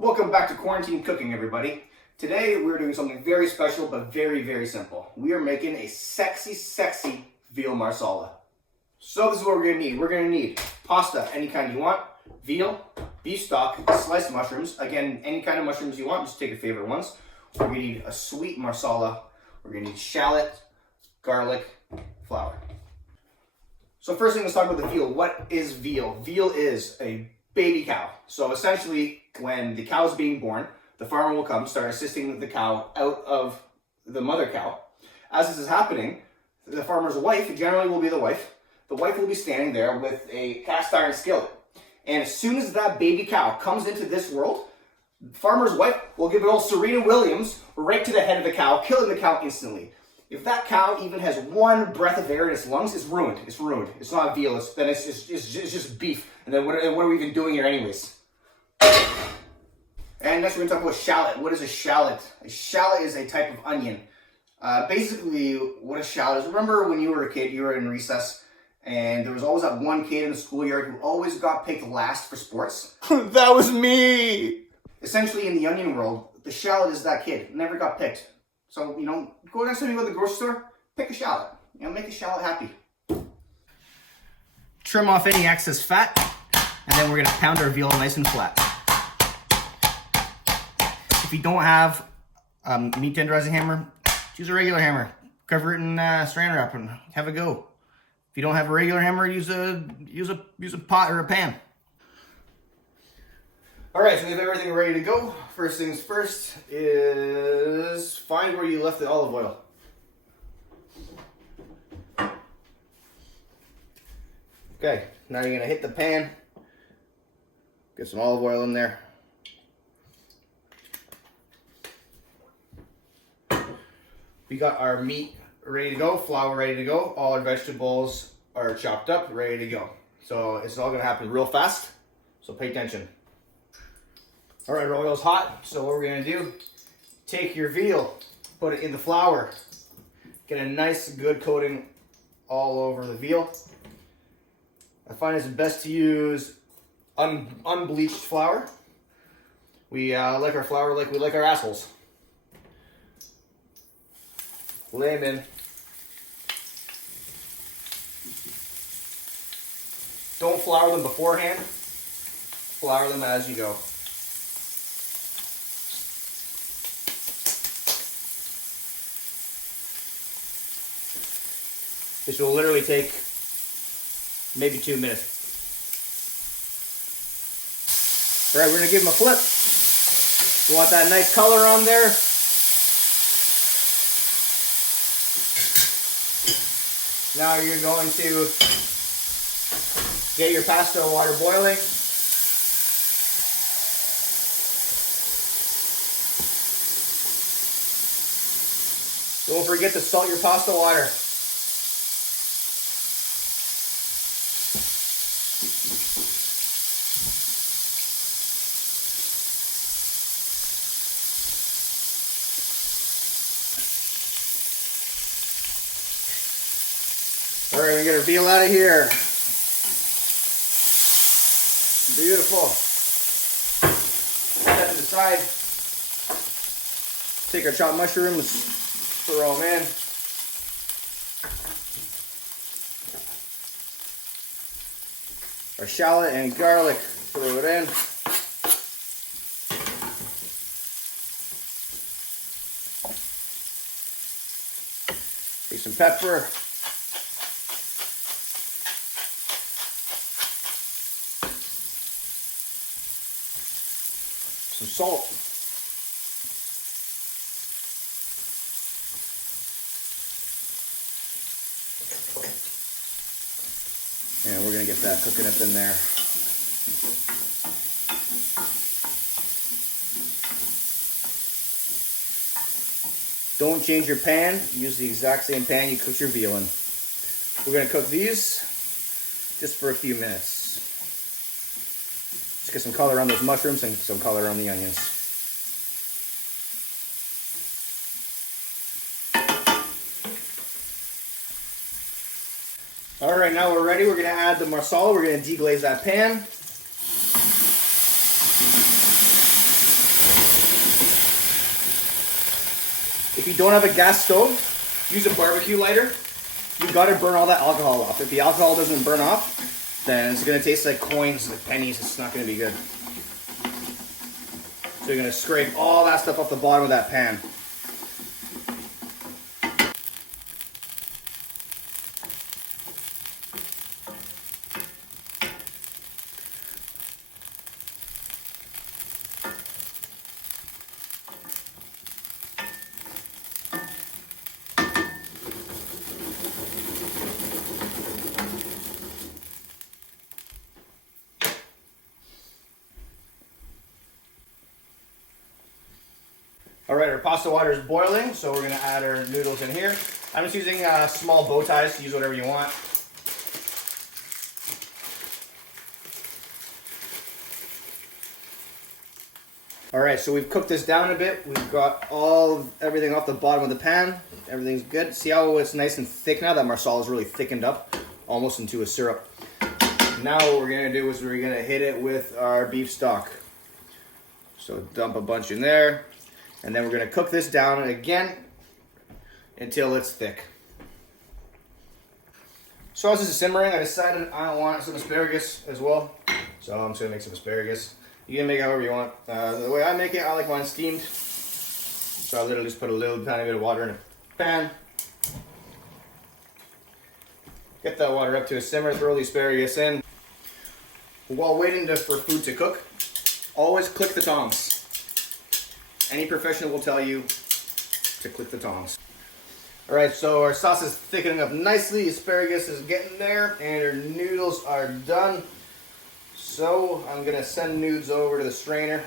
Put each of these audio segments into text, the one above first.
Welcome back to Quarantine Cooking, everybody. Today we're doing something very special but very, very simple. We are making a sexy, sexy veal marsala. So this is what we're going to need. We're going to need pasta, any kind you want, veal, beef stock, sliced mushrooms. Again, any kind of mushrooms you want, just take your favorite ones. We're going to need a sweet marsala. We're going to need shallot, garlic, flour. So first thing, let's talk about the veal. What is veal? Veal is a baby cow. So essentially, when the cow is being born, the farmer will come start assisting the cow out of the mother cow. As this is happening, the farmer's wife, generally will be the wife will be standing there with a cast iron skillet. And as soon as that baby cow comes into this world, the farmer's wife will give it old Serena Williams right to the head of the cow, killing the cow instantly. If that cow even has one breath of air in its lungs, it's ruined. It's ruined. It's not veal. It's just beef. And then what are we even doing here anyways? And next we're going to talk about shallot. What is a shallot? A shallot is a type of onion. Basically, what a shallot is, remember when you were a kid, you were in recess, and there was always that one kid in the schoolyard who always got picked last for sports? That was me! Essentially, in the onion world, the shallot is that kid. Never got picked. So, go next time you go to the grocery store, pick a shallot. Make a shallot happy. Trim off any excess fat, and then we're going to pound our veal nice and flat. If you don't have a meat tenderizing hammer, use a regular hammer. Cover it in saran wrap and have a go. If you don't have a regular hammer, use a pot or a pan. All right, so we have everything ready to go. First things first is find where you left the olive oil. Okay, now you're gonna hit the pan. Get some olive oil in there. We got our meat ready to go, flour ready to go. All our vegetables are chopped up, ready to go. So it's all gonna happen real fast, so pay attention. All right, our oil's hot, so what we're gonna do, take your veal, put it in the flour, get a nice good coating all over the veal. I find it's best to use unbleached flour. We like our flour like we like our assholes. Lay them in. Don't flour them beforehand. Flour them as you go. This will literally take maybe 2 minutes. All right, we're gonna give them a flip. You want that nice color on there. Now you're going to get your pasta water boiling. Don't forget to salt your pasta water. All right, we're gonna get our veal out of here. Beautiful. Set that to the side. Take our chopped mushrooms, throw them in. Our shallot and garlic, throw it in. Take some pepper. Some salt. And we're going to get that cooking up in there. Don't change your pan. Use the exact same pan you cooked your veal in. We're going to cook these just for a few minutes. Just get some color on those mushrooms and some color on the onions. All right, now we're ready. We're going to add the marsala. We're going to deglaze that pan. you don't have a gas stove, use a barbecue lighter. You gotta burn all that alcohol off. If the alcohol doesn't burn off, then it's gonna taste like coins, like pennies. It's not gonna be good. So you're gonna scrape all that stuff off the bottom of that pan. All right, our pasta water is boiling, so we're gonna add our noodles in here. I'm just using small bow ties. Use whatever you want. All right, so we've cooked this down a bit. We've got everything off the bottom of the pan. Everything's good. See how it's nice and thick now? That marsala is really thickened up, almost into a syrup. Now what we're gonna do is we're gonna hit it with our beef stock. So dump a bunch in there. And then we're going to cook this down again until it's thick. So as this is simmering, I decided I want some asparagus as well. So I'm just going to make some asparagus. You can make it however you want. The way I make it, I like mine steamed. So I literally just put a little tiny bit of water in a pan. Get that water up to a simmer, throw the asparagus in. While waiting for food to cook, always click the tongs. Any professional will tell you to click the tongs. All right, so our sauce is thickening up nicely. Asparagus is getting there, and our noodles are done. So I'm gonna send noodles over to the strainer.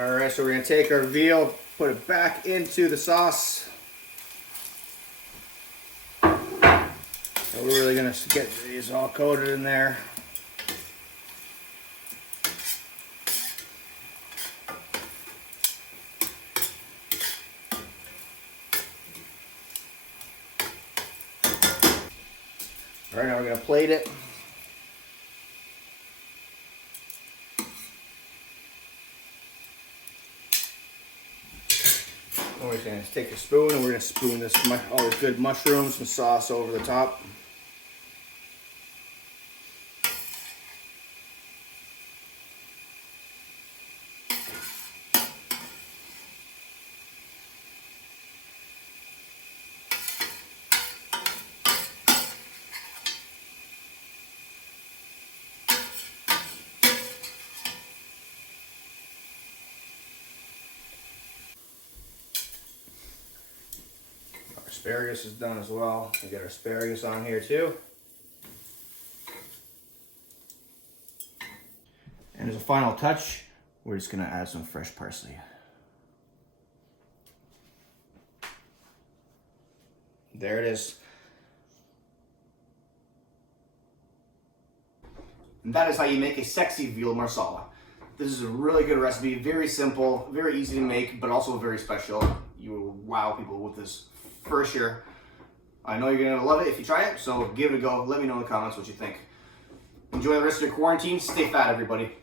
All right, so we're gonna take our veal, put it back into the sauce. And we're really gonna get these all coated in there. All right, now we're gonna plate it. And we're gonna take a spoon and we're gonna spoon all the good mushrooms and sauce over the top. Asparagus is done as well. We got our asparagus on here too. And as a final touch, we're just gonna add some fresh parsley. There it is. And that is how you make a sexy veal marsala. This is a really good recipe, very simple, very easy to make, but also very special. You will wow people with this for sure. I know you're gonna love it if you try it, so give it a go. Let me know in the comments what you think. Enjoy the rest of your quarantine. Stay fat, everybody.